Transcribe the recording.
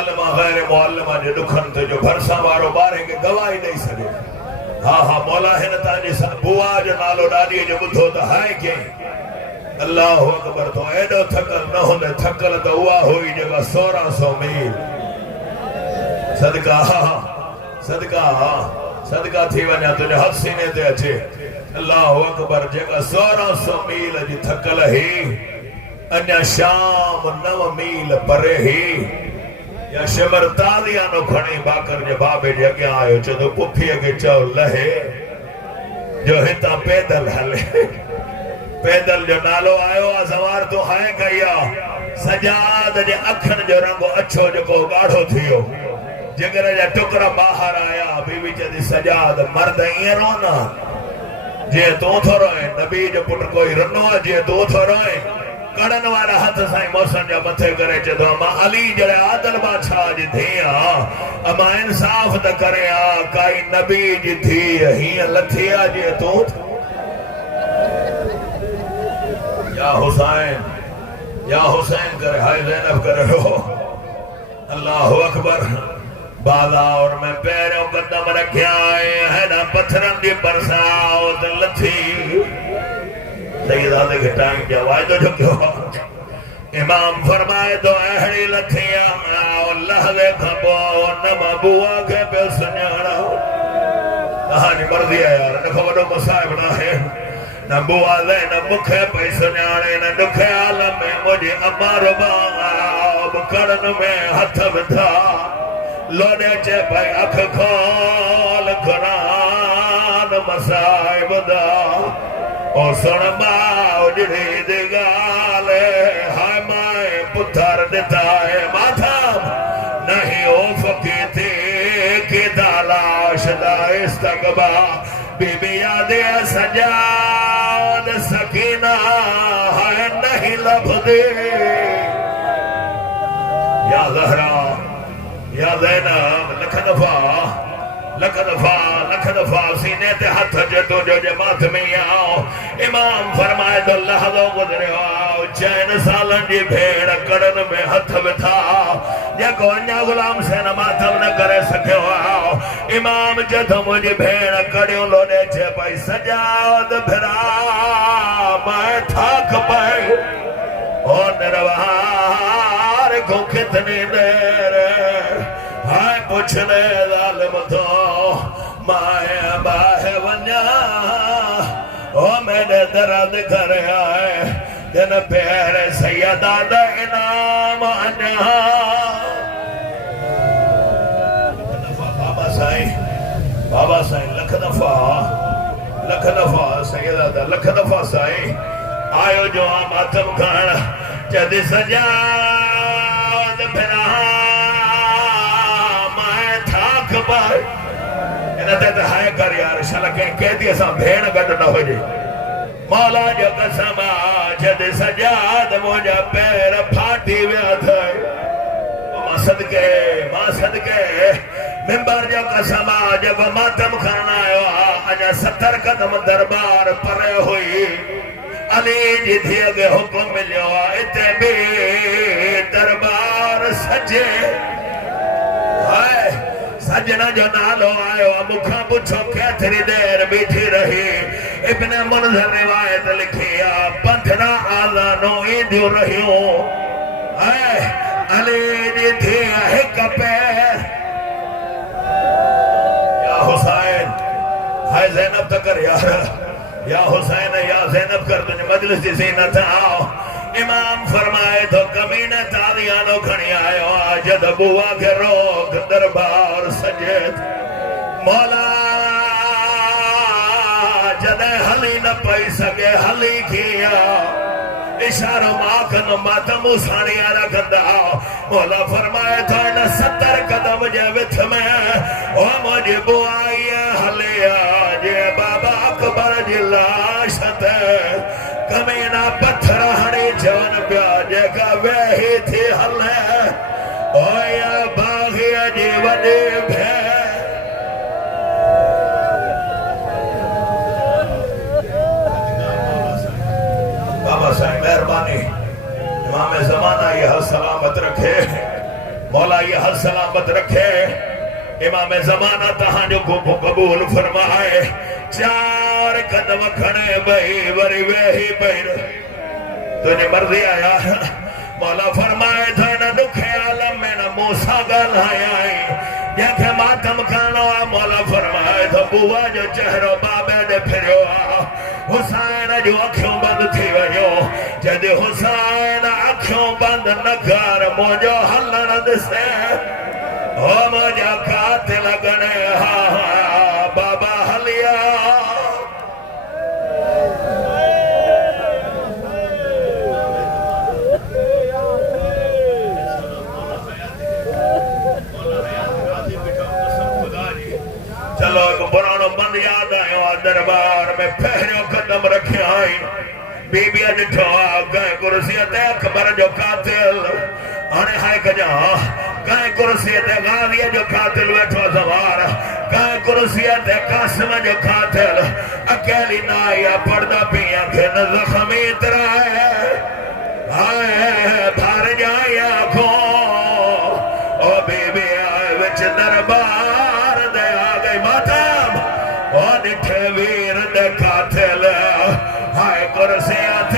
معلمہ غیر معلمہ جو دکھن تو جو بھرسا وارو بارے کے گواہی نہیں سکے ہاں ہاں مولا ہے نتا جی بوا جو نالو ڈاڈی جو بدھو تو ہائے کے اللہ اکبر تو ایڈو تھکل نہ ہوندے تھکل تو ہوا ہوئی جگہ 1600 میل صدقہ صدقہ تھی ونیا تجھے حد سینے تے اچھے اللہ اکبر جگہ 1600 میل جی تھکل ہی انیا شام 9 میل پرے ہی یا شمر تالیانو کھڑی باکر جے بابے جے اگے آئے چودو پپھی اگے چاو لہے جو ہتا پیدل ہلے پیدل جو نالو آئے آزوار تو ہائے گیا سجاد جے اکھن جو رنگو اچھو جو کو گاڑھو تھیو جگر جے ٹکرا باہر آیا بی بی چاہتی سجاد مرد این رونا جے تو تھو روئے نبی جو پٹر کوئی رنو جے تو تھو روئے کڑن والا ہاتھ سائیں موسن جا متھے کرے چدو اما علی جڑے عادل بادشاہ جی تھی اما انصاف دا کرے کائی نبی جی تھی ہی لتھیا جی تو یا حسین کرے ہائے زینب کرے ہو اللہ اکبر بالا اور میں پیروں قدم رکھے آئے ہے نا پتھرن دی برساؤ دن لتھی سیدہ دے گھٹائیں جوائے تو جو کیوں امام فرمائے تو اہلی لتھیاں اللہ دے کھبو نما بوا کے پہ سنیانا کہانی مرضی ہے یار نکھو بڑو مسائب نہ ہے نہ بوا دے نہ مکھے پہ سنیانے نہ دکھے عالم میں مجھے امار باب کرن میں ہتھ بدھا لونے چے پہ اکھ کھول قرآن مسائب دا او سن باؤ جڑی دے گالے ہائے مائے پتھر دیتا ہے ماتھام نہیں او فقی تھی کی دالاش دا استقبا بی بی یادے سجاد سکینہ ہائے نہیں لب دے یا زہرا یا زینب لکھ دفعہ سینے تے ہاتھ جتو جو جماعت میں آؤ امام فرمائے تو لحظوں گزرے آؤ چین سالن جی بھیڑ کڑن میں ہاتھ بتھا یا کو انیا غلام سے نماتم نہ کرے سکے آؤ امام جتو مجھے بھیڑ کڑیوں لونے چھے پائی سجاد بھرا میں تھاک پائے اور نروہار کو کتنی دیر ہائے پوچھنے ظالم تو مائے باہ ونیا او میں نے درد کر آئے جن پیر سیدہ دا انام آنیا بابا سائیں لکھ دفعہ سیدہ دا لکھ دفعہ سائیں آئیو جو آماتم کھانا جدی سجاد بھرا پر انہتے تو ہائے کر یار شلکیں کہتی ایسا بھین گھٹ نہ ہو جائے مولا جو قسم آجد سجاد مجھا پیر پھاٹی ویا تھا ماں صدقے ممبر جو قسم آجب ماتم کھانا ہے انہا 70 قدم دربار پرے ہوئی علی جی تھی اگے حکم ملیو اتے بھی دربار سجے ہائے سجنہ جو نالو آئے مکھا پچھو کیتری دیر بیٹھی رہی ابن منظر روایت لکھیا پتھرا آزانو ایدیو رہیوں علی جی تھی ایک پیر یا حسین ہائے زینب تکر یا حسین یا زینب کر تجھے مجلس دی سینہ تھا آؤ امام فرمائے تو کمینہ تالیانو کھنی آئے آجد بوا کے روک دربار سجد مولا جدے حلی نہ پائی سکے حلی کیا اشارہ ماکن ماتم اسانی آرہ کندہ مولا فرمائے تو انہ 70 قدم جیوت میں او مجھے بوائی حلی آجے بابا اکبر جلاشت کمینہ پتھر ہڑی جون پیاجے کا وہی تھی حل ہے اویا باغی جیونی بھے بابا صاحب مہربانی امام زمانہ یہ حل سلامت رکھے مولا یہ حد سلامت رکھے امام زمانہ تہاں جو کو قبول فرمائے 4 قدم کھڑے بھئی بری ویہی بھئی تجھے مرضی آیا مولا فرمائے تھا نہ دکھے عالم میں نہ موسیٰ گل آئی جیکھے ماتم کھانو مولا فرمائے تھا بوا جو چہرو بابے دے پھریو حسین جو اکھیوں بند تھی ویو جد حسین اکھیوں بند نکار موجو حلن دسے او موجا قاتل گنے بابا حلیا چلو ایک برانو بند یاد آئے دربار میں پہریوں قدم رکھے آئی بی بی اجھو گئے کرسیت اکبر جو قاتل آنے ہائے کجا گئے کرسیت غازی جو قاتل بیٹھو زوار گئے کرسیت قاسم جو قاتل اکیلی نائیا پردہ پیا کھن زخمی ترائے آئے بھار جائے آنکھوں او بی بی آئے وچ دربار دے آگئی ماتم او نٹھے ویر دے قاتل ہائے کرسیت